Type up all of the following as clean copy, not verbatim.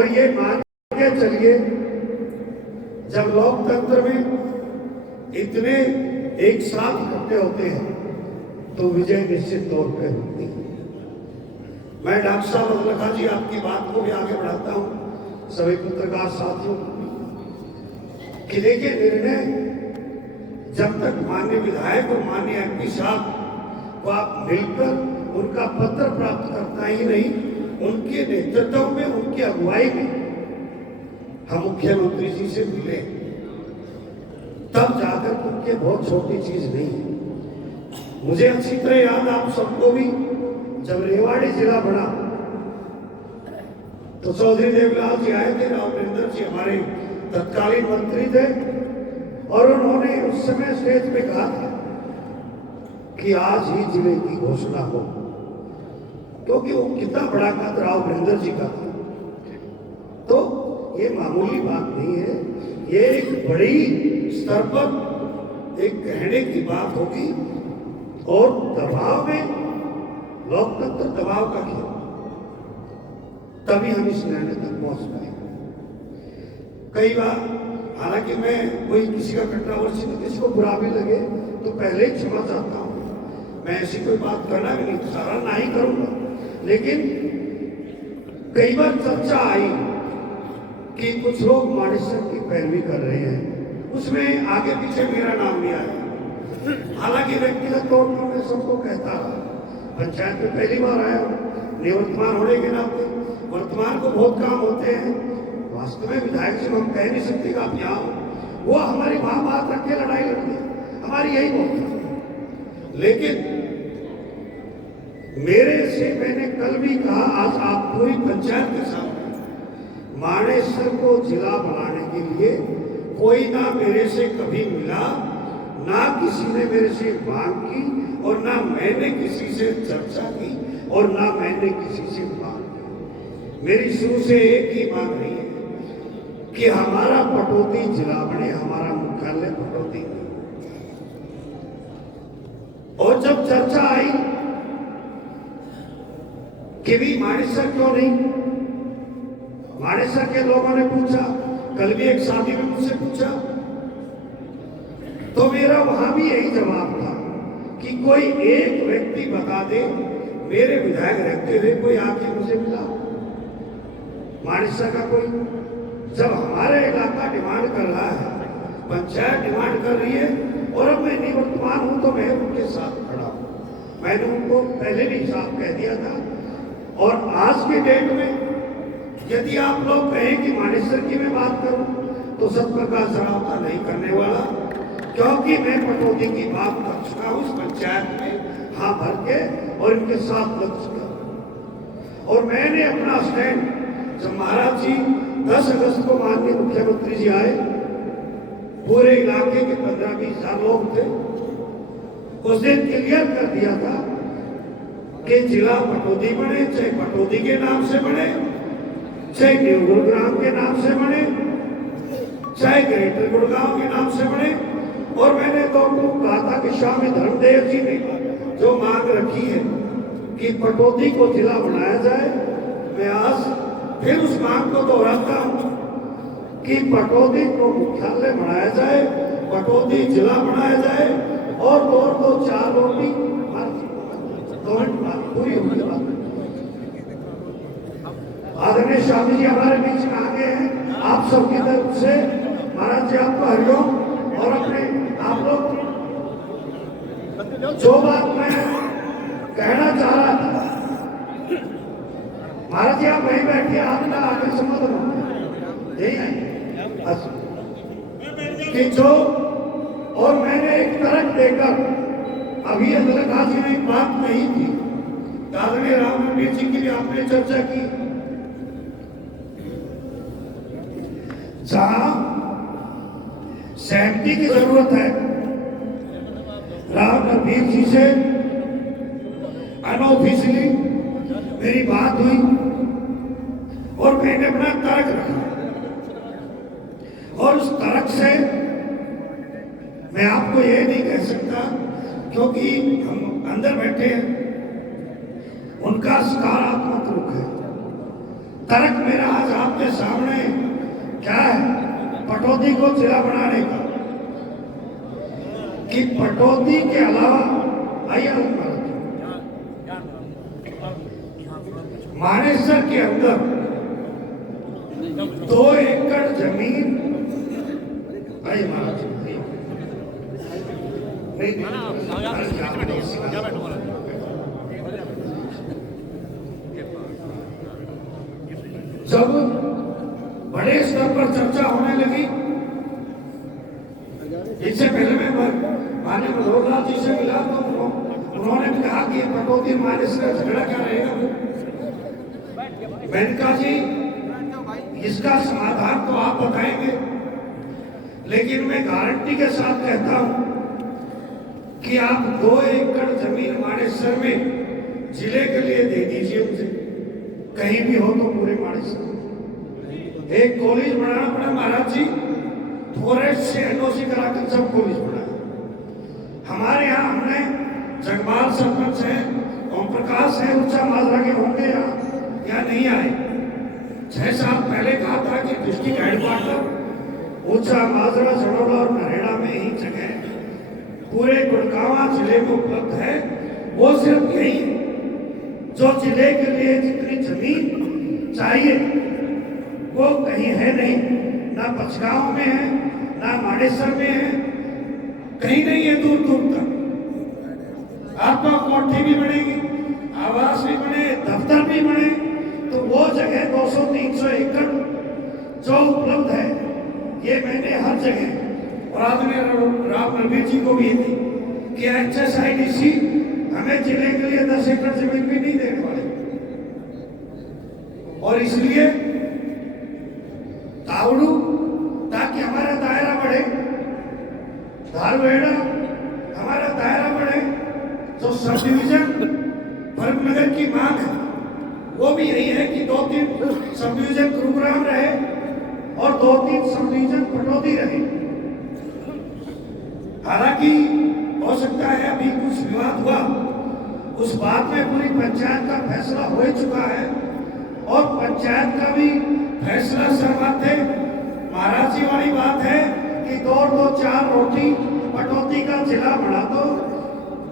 और ये मान के चलिए, जब लोकतंत्र में इतने एक साथ इकट्ठे होते हैं तो विजय निश्चित तौर पे होती है। मैं डॉक्टर साहब अब्दुल्ला जी आपकी बात को भी आगे बढ़ाता हूं, सभी पत्रकार साथियों कि देखिए, निर्णय जब तक माननीय विधायक और माननीय एमपी साहब को आप मिलकर उनका पत्र प्राप्त करता ही नहीं, उनके नेतृत्व में, उनकी अगुवाई में हम मुख्यमंत्री जी से मिले, तब जाकर उनके बहुत छोटी चीज नहीं है। मुझे अच्छी तरह याद, आप सबको भी, जब रेवाड़ी जिला बना तो चौधरी देवलाल जी आए थे, राव नरेंद्र जी हमारे तत्कालीन मंत्री थे, और उन्होंने उस समय स्टेज पे कहा था कि आज ही जिले की घोषणा हो, क्योंकि वो कितना बड़ा कद राव नरेंद्र जी का था। तो ये मामूली बात नहीं है, ये एक बड़ी स्तर पर एक कहने की बात होगी, और दबाव में, लोकतंत्र दबाव का खेल, तभी हम इस निर्णय तक पहुंच पाए। कई बार, हालांकि मैं कोई किसी का कंट्रोवर्सी में किसी को बुरा भी लगे तो पहले ही क्षमा चाहता हूं, मैं ऐसी कोई बात करना भी नहीं, सारा ना ही करूंगा, लेकिन कई बार चर्चा आई कि कुछ लोग मानिसर की पैरवी कर रहे हैं, उसमें आगे पीछे मेरा नाम नहीं आया। हालांकि व्यक्तिगत तौर पर मैं सबको कहता रहा, पंचायत में पहली बार आया हूं, निवर्तमान होने के नाते, वर्तमान को बहुत काम होते हैं, वास्तव में विधायक से हम कह नहीं सकते कि आप यहाँ हो, वो हमारी वहां बात रख के लड़ाई लड़ती है, हमारी यही बोलती है। लेकिन मेरे से, मैंने कल भी कहा, आज आप पूरी पंचायत के सामने, मानेसर को जिला बनाने के लिए कोई ना मेरे से कभी मिला, ना किसी ने मेरे से मांग की, और ना मैंने किसी से चर्चा की, और ना मैंने किसी से मांग की। मेरी शुरू से एक ही मांग रही है कि हमारा पटौदी जिला बने, हमारा मुख्यालय पटौदी। और जब चर्चा आई कि भी मानेसर क्यों नहीं, मानेसर के लोगों ने पूछा, कल भी एक साथी ने मुझसे पूछा, तो मेरा वहां भी यही जवाब था कि कोई एक व्यक्ति बता दे, मेरे विधायक रहते हुए कोई आके मुझे मिला मानेसर का कोई। जब हमारे इलाका डिमांड कर रहा है, पंचायत डिमांड कर रही है, और अब मैं निवर्तमान हूं तो मैं उनके साथ खड़ा हूं। मैंने उनको पहले भी साफ कह दिया था, और आज के डेट में यदि आप लोग कहें कि मानेसर की मैं बात करूं तो सतप्रकाश रावता नहीं करने वाला, क्योंकि मैं पटौदी की बात कर चुका हूं इस पंचायत में, हाँ भर के, और इनके साथ लग चुका। और मैंने अपना स्टैंड, जब महाराज जी 10 अगस्त को माननीय मुख्यमंत्री जी आए, पूरे इलाके के 15-20 हजार लोग थे, उस दिन क्लियर कर दिया था कि जिला पटौदी बने, चाहे पटौदी के नाम से बने, चाहे न्यू गुरुग्राम के नाम से बने, चाहे ग्रेटर गुड़गांव के नाम से बने। और मैंने तो उनको कहा था कि स्वामी धर्मदेव जी ने जो मांग रखी है कि पटौदी को जिला बनाया जाए, मैं आज फिर उस मांग को दोहराता हूं कि पटौदी को मुख्यालय बनाया जाए, पटौदी जिला बनाया जाए, और 2-4 रोटी पूरी होगी बात। आदरणीय स्वामी जी हमारे बीच में आगे हैं, आप सबकी तरफ से महाराज जी आपको हरिओम। और अपने आप लोग, जो बात मैं कहना चाह रहा था, महाराज जी आप वहीं बैठिए, आपका आगे संबोधन यही है कि जो, और मैंने एक तर्क देकर, अभी अब्दुल्ला जी ने एक बात कही थी, आदरणीय राव नरेंद्र जी की भी आपने चर्चा की, जहां सहमति की जरूरत है, राव नरवीर जी से अनऑफिशियली मेरी बात हुई, और मैंने अपना तर्क रखा, और उस तर्क से मैं आपको ये नहीं कह सकता, क्योंकि हम अंदर बैठे हैं, उनका सकारात्मक रुख है। तर्क मेरा आज आपके सामने क्या है, पटौदी को जिला बनाने का, कि पटौदी के अलावा मानेसर के अंदर 2 एकड़ जमीन भाई महाराज जब बड़े स्तर पर चर्चा होने लगी, इससे पहले मैं माननीय मनोहर लाल जी से मिला तो उन्होंने भी कहा कि पटौदी मानेसर झगड़ा क्या रहेगा। मैंने कहा जी इसका समाधान तो आप बताएंगे, लेकिन मैं गारंटी के साथ कहता हूं कि आप 2 एकड़ जमीन मानेसर में जिले के लिए दे दीजिए मुझे, कहीं भी हो तो पूरे मानेसर। एक कॉलेज बनाना पड़ा महाराज जी, फॉरेस्ट से एनओसी कराकर सब कॉलेज बनाया। हमारे यहाँ हमने जगमाल सरपंच है, ओम प्रकाश है, ऊंचा माजरा के होंगे या नहीं आए। 6 साल पहले कहा था कि डिस्ट्रिक्ट हेडक्वार्टर ऊंचा माजरा, जड़ोला और नरेड़ा में ही जगह पूरे गुड़गांव जिले में उपलब्ध है। वो सिर्फ यही जो जिले के लिए जितनी जमीन चाहिए वो कहीं है नहीं, ना बचगांव में है, ना मानेसर में है, कहीं नहीं है दूर दूर तक। आपको कोठी भी बनेगी, आवास भी बने, दफ्तर भी बने, तो वो जगह 200-300 एकड़ जो उपलब्ध है, ये मैंने हर जगह और आदरणीय राम नरवीर जी को भी दी कि HSIDC हमें जिले के लिए 10 एकड़ जमीन भी नहीं देने वाले, और इसलिए तावड़ू ताकि हमारा दायरा बढ़े, धारवेड़ा हमारा दायरा बढ़े। जो सब डिवीजन भरतनगर की मांग है वो भी यही है कि 2-3 सब डिवीजन गुरुग्राम रहे और 2-3 सब डिवीजन पटौदी रहे। हालांकि हो सकता है अभी कुछ विवाद हुआ, उस बात में पूरी पंचायत का फैसला हो चुका है और पंचायत का भी फैसला सर्वमत है। महाराज जी वाली बात है कि 2-4 रोटी पटौदी का जिला बना दो,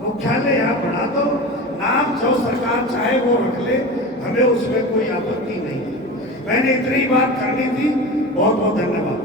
मुख्यालय यहाँ बना दो, नाम जो सरकार चाहे वो रख ले, हमें उसमें कोई आपत्ति नहीं है। मैंने इतनी बात करनी थी। बहुत बहुत धन्यवाद।